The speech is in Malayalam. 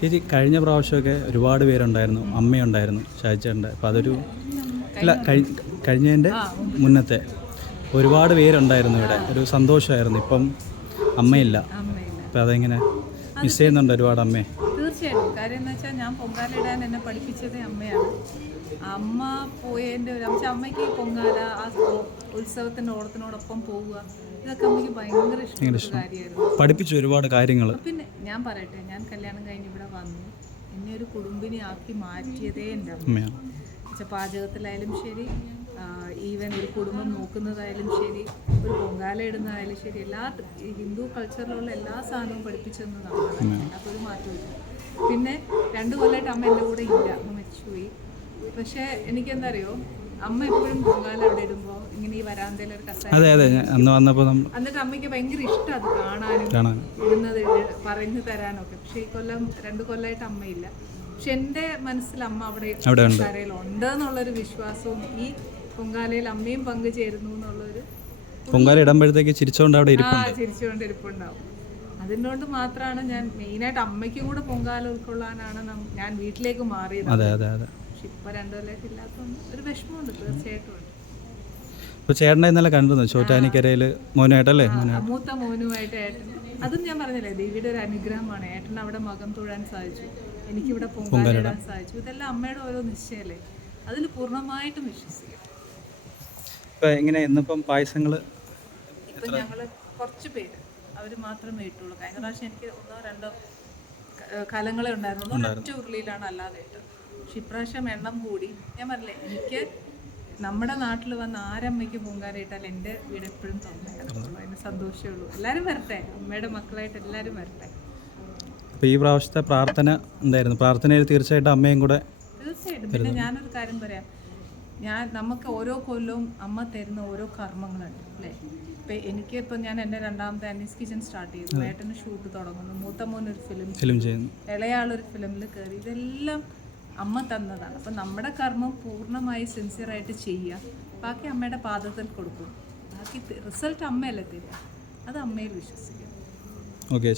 ചേച്ചി കഴിഞ്ഞ പ്രാവശ്യമൊക്കെ ഒരുപാട് പേരുണ്ടായിരുന്നു, അമ്മയുണ്ടായിരുന്നു ഷാജിച്ചേട്ടൻ്റെ. അപ്പം അതൊരു അല്ല കഴിഞ്ഞതിൻ്റെ മുന്നത്തെ ഒരുപാട് പേരുണ്ടായിരുന്നു ഇവിടെ, ഒരു സന്തോഷമായിരുന്നു. ഇപ്പം അമ്മയില്ല. അപ്പം അതെങ്ങനെ മിസ് ചെയ്യുന്നുണ്ട് ഒരുപാട് അമ്മയെ? തീർച്ചയായിട്ടും. കാര്യം എന്ന് വെച്ചാൽ ഞാൻ പൊങ്കാലയിടാൻ എന്നെ പഠിപ്പിച്ചത് അമ്മയാണ്. അമ്മ പോയതിൻ്റെ ഒരു പക്ഷേ അമ്മയ്ക്ക് പൊങ്കാല ആ ഉത്സവത്തിൻ്റെ ഓണത്തിനോടൊപ്പം പോവുക ഇതൊക്കെ അമ്മയ്ക്ക് ഭയങ്കര ഇഷ്ടമുള്ള കാര്യമായിരുന്നു. പഠിപ്പിച്ചു ഒരുപാട് കാര്യങ്ങൾ. പിന്നെ ഞാൻ പറയട്ടെ, ഞാൻ കല്യാണം കഴിഞ്ഞ് ഇവിടെ വന്നു എന്നെ ഒരു കുടുംബിനെ ആക്കി മാറ്റിയതേ എൻ്റെ അമ്മയാണ്. പക്ഷെ പാചകത്തിലായാലും ശരി, ഈവൻ ഒരു കുടുംബം നോക്കുന്നതായാലും ശരി, ഒരു പൊങ്കാല ഇടുന്നതായാലും ശരി, എല്ലാ ഹിന്ദു കൾച്ചറിലുള്ള എല്ലാ സാധനവും പഠിപ്പിച്ചെന്ന് നമ്മളാണ്. അതൊരു മാറ്റമില്ല. പിന്നെ 2 കൊല്ലമായിട്ട് അമ്മ എൻ്റെ കൂടെ ഇല്ല, അമ്മ മരിച്ചുപോയി. പക്ഷേ എനിക്കെന്താ അറിയോ, അമ്മ എപ്പോഴും പൊങ്കാല അവിടെ ഇടുമ്പോൾ ഇങ്ങനെ ഈ വരാന്തയിൽ ഒരു കസേര എന്നിട്ട് അമ്മയ്ക്ക് ഭയങ്കര ഇഷ്ടം അത് കാണാനും ഇടുന്നത് പറഞ്ഞു തരാനൊക്കെ. പക്ഷേ ഈ കൊല്ലം 2 കൊല്ലമായിട്ട് അമ്മയില്ല. പക്ഷെ എൻ്റെ മനസ്സിൽ അമ്മ അവിടെ കസേരയിലുണ്ട് എന്നുള്ളൊരു വിശ്വാസവും ഈ പൊങ്കാലയിൽ അമ്മയും പങ്കുചേരുന്നു എന്നുള്ളൊരു പൊങ്കാല ഇടുമ്പോഴത്തേക്ക് ചിരിച്ചുകൊണ്ടിരിപ്പുണ്ടാവും. അതിനോണ്ട് മാത്രമാണ് ഞാൻ മെയിനായിട്ട് അമ്മയ്ക്കും കൂടെ പൊങ്കാല ഉൾക്കൊള്ളാനാണ് ഞാൻ വീട്ടിലേക്ക് മാറിയത്. പക്ഷെ ഇപ്പൊ 2 കൊല്ലമായിട്ട് ഇല്ലാത്തതുകൊണ്ട് ഒരു വിഷമമുണ്ട്, തീർച്ചയായിട്ടും ഉണ്ട്. ചേട്ടനെ ഇന്നലെ കണ്ടിരുന്നു ചോറ്റാനിക്കരയിൽ മോനായിട്ടല്ലേ? മൂത്ത മോനുമായിട്ട് ഏട്ടൻ. അതും ഞാൻ പറഞ്ഞില്ലേ, ദേവിയുടെ ഒരു അനുഗ്രഹമാണ്. ഏട്ടൻ അവിടെ മകം തൊഴാൻ സാധിച്ചു, എനിക്കിവിടെ പൊങ്കാല ഇടാൻ സാധിച്ചു. ഇതെല്ലാം അമ്മയുടെ ഓരോ നിശ്ചയമല്ലേ, അതിൽ പൂർണ്ണമായിട്ടും വിശ്വസിക്കും. ഇന്നിപ്പം പായസങ്ങൾ ഇപ്പം ഞങ്ങൾ കുറച്ച് പേര് അവർ മാത്രമേ ഇട്ടുള്ളൂ. കഴിഞ്ഞ പ്രാവശ്യം എനിക്ക് 1-2 കലങ്ങളെ ഉണ്ടായിരുന്നുള്ളൂ, ഒറ്റ ഉരുളിയിലാണ് അല്ലാതെ ഇട്ടത്. പക്ഷെ ഇപ്രാവശ്യം എണ്ണം കൂടി. ഞാൻ പറഞ്ഞില്ലേ, എനിക്ക് നമ്മുടെ നാട്ടിൽ വന്ന് ആരമ്മയ്ക്ക് പൊങ്കാല ഇട്ടാൽ എൻ്റെ വീട് എപ്പോഴും തുറന്നു, അതിന് സന്തോഷമേ ഉള്ളൂ. എല്ലാവരും വരട്ടെ, അമ്മയുടെ മക്കളായിട്ട് എല്ലാവരും വരട്ടെ. അപ്പോൾ ഈ പ്രാവശ്യത്തെ പ്രാർത്ഥന എന്തായിരുന്നു? പ്രാർത്ഥനയിൽ തീർച്ചയായിട്ടും അമ്മയും കൂടെ. തീർച്ചയായിട്ടും. പിന്നെ ഞാനൊരു കാര്യം പറയാം, നമുക്ക് ഓരോ കൊല്ലവും അമ്മ തരുന്ന ഓരോ കർമ്മങ്ങളുണ്ട് അല്ലേ. ഇപ്പം ഞാൻ എൻ്റെ 2ാമത്തെ അനീസ് കിച്ചൻ സ്റ്റാർട്ട് ചെയ്തു, ഏട്ടന് ഷൂട്ട് തുടങ്ങുന്നു, മൂത്ത മോനൊരു ഫിലിം ചെയ്യുന്നു, ഇളയാളൊരു ഫിലിമിൽ കയറി. ഇതെല്ലാം അമ്മ തന്നതാണ്. അപ്പം നമ്മുടെ കർമ്മം പൂർണ്ണമായി സിൻസിയറായിട്ട് ചെയ്യുക, ബാക്കി അമ്മയുടെ പാദത്തിൽ കൊടുക്കും. ബാക്കി റിസൾട്ട് അമ്മയല്ലേ തരിക, അത് അമ്മയിൽ വിശ്വസിക്കുക. ഓക്കെ.